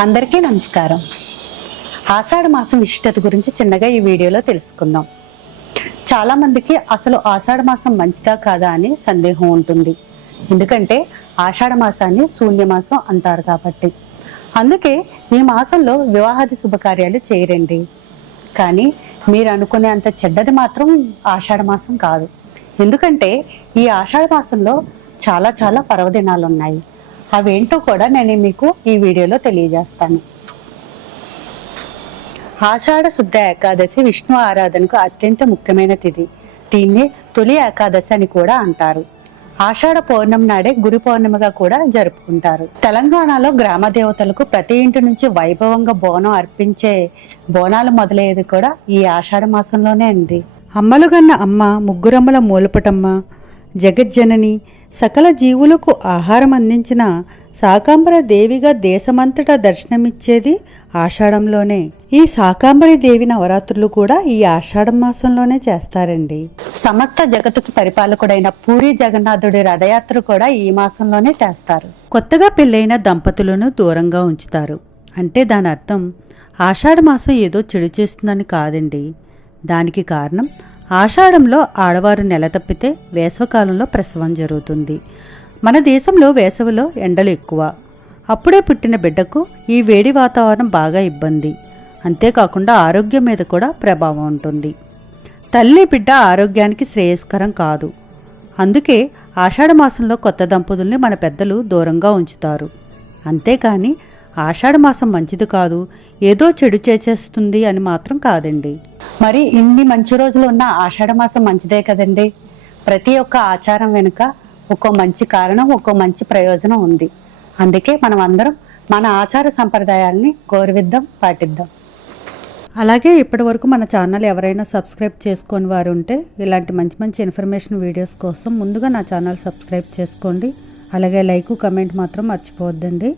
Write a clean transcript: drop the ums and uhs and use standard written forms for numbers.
అందరికీ నమస్కారం. ఆషాఢ మాసం విశిష్టత గురించి చిన్నగా ఈ వీడియోలో తెలుసుకుందాం. చాలా మందికి అసలు ఆషాఢ మాసం మంచిదా కాదా అని సందేహం ఉంటుంది. ఎందుకంటే ఆషాఢ మాసాన్ని శూన్యమాసం అంటారు కాబట్టి. అందుకే ఈ మాసంలో వివాహాది శుభకార్యాలు చేయరండి. కానీ మీరు అనుకునే అంత చెడ్డది మాత్రం ఆషాఢ మాసం కాదు. ఎందుకంటే ఈ ఆషాఢ మాసంలో చాలా చాలా పర్వదినాలు ఉన్నాయి. అవేంటో కూడా నేను మీకు ఈ వీడియోలో తెలియజేస్తాను. ఆషాఢ శుద్ధ ఏకాదశి విష్ణు ఆరాధనకు అత్యంత ముఖ్యమైన తిథి. దీన్ని తొలి ఏకాదశి అని కూడా అంటారు. ఆషాఢ పౌర్ణమి నాడే గురు పౌర్ణమిగా కూడా జరుపుకుంటారు. తెలంగాణలో గ్రామ దేవతలకు ప్రతి ఇంటి నుంచి వైభవంగా బోనం అర్పించే బోనాలు మొదలయ్యేది కూడా ఈ ఆషాఢ మాసంలోనే అండి. అమ్మలుగన్న అమ్మ, ముగ్గురమ్మల మూలపటమ్మ, జగజ్జనని, సకల జీవులకు ఆహారం అందించిన శాకాంబర దేవిగా దేశమంతటా దర్శనమిచ్చేది ఆషాఢంలోనే. ఈ శాకాంబరి దేవి నవరాత్రులు కూడా ఈ ఆషాఢం మాసంలోనే చేస్తారండి. సమస్త జగత్తుకి పరిపాలకుడైన పూరి జగన్నాథుడి రథయాత్ర కూడా ఈ మాసంలోనే చేస్తారు. కొత్తగా పెళ్ళైన దంపతులను దూరంగా ఉంచుతారు అంటే దాని అర్థం ఆషాఢ మాసం ఏదో చెడు చేస్తుందని కాదండి. దానికి కారణం ఆషాఢంలో ఆడవారు నెల తప్పితే వేసవకాలంలో ప్రసవం జరుగుతుంది. మన దేశంలో వేసవిలో ఎండలు ఎక్కువ. అప్పుడే పుట్టిన బిడ్డకు ఈ వేడి వాతావరణం బాగా ఇబ్బంది. అంతేకాకుండా ఆరోగ్యం మీద కూడా ప్రభావం ఉంటుంది. తల్లి బిడ్డ ఆరోగ్యానికి శ్రేయస్కరం కాదు. అందుకే ఆషాఢ మాసంలో కొత్త దంపతుల్ని మన పెద్దలు దూరంగా ఉంచుతారు. అంతేకాని ఆషాఢ మాసం మంచిది కాదు, ఏదో చెడు చేసేస్తుంది అని మాత్రం కాదండి. మరి ఇన్ని మంచి రోజులు ఉన్న ఆషాఢ మాసం మంచిదే కదండి. ప్రతి ఒక్క ఆచారం వెనుక ఒక్కో మంచి కారణం, ఒక్కో మంచి ప్రయోజనం ఉంది. అందుకే మనం అందరం మన ఆచార సంప్రదాయాల్ని గౌరవిద్దాం, పాటిద్దాం. అలాగే ఇప్పటి వరకు మన ఛానల్ ఎవరైనా సబ్స్క్రైబ్ చేసుకొని వారు ఉంటే ఇలాంటి మంచి మంచి ఇన్ఫర్మేషన్ వీడియోస్ కోసం ముందుగా నా ఛానల్ సబ్స్క్రైబ్ చేసుకోండి. అలాగే లైక్, కమెంట్ మాత్రం మర్చిపోవద్దండి.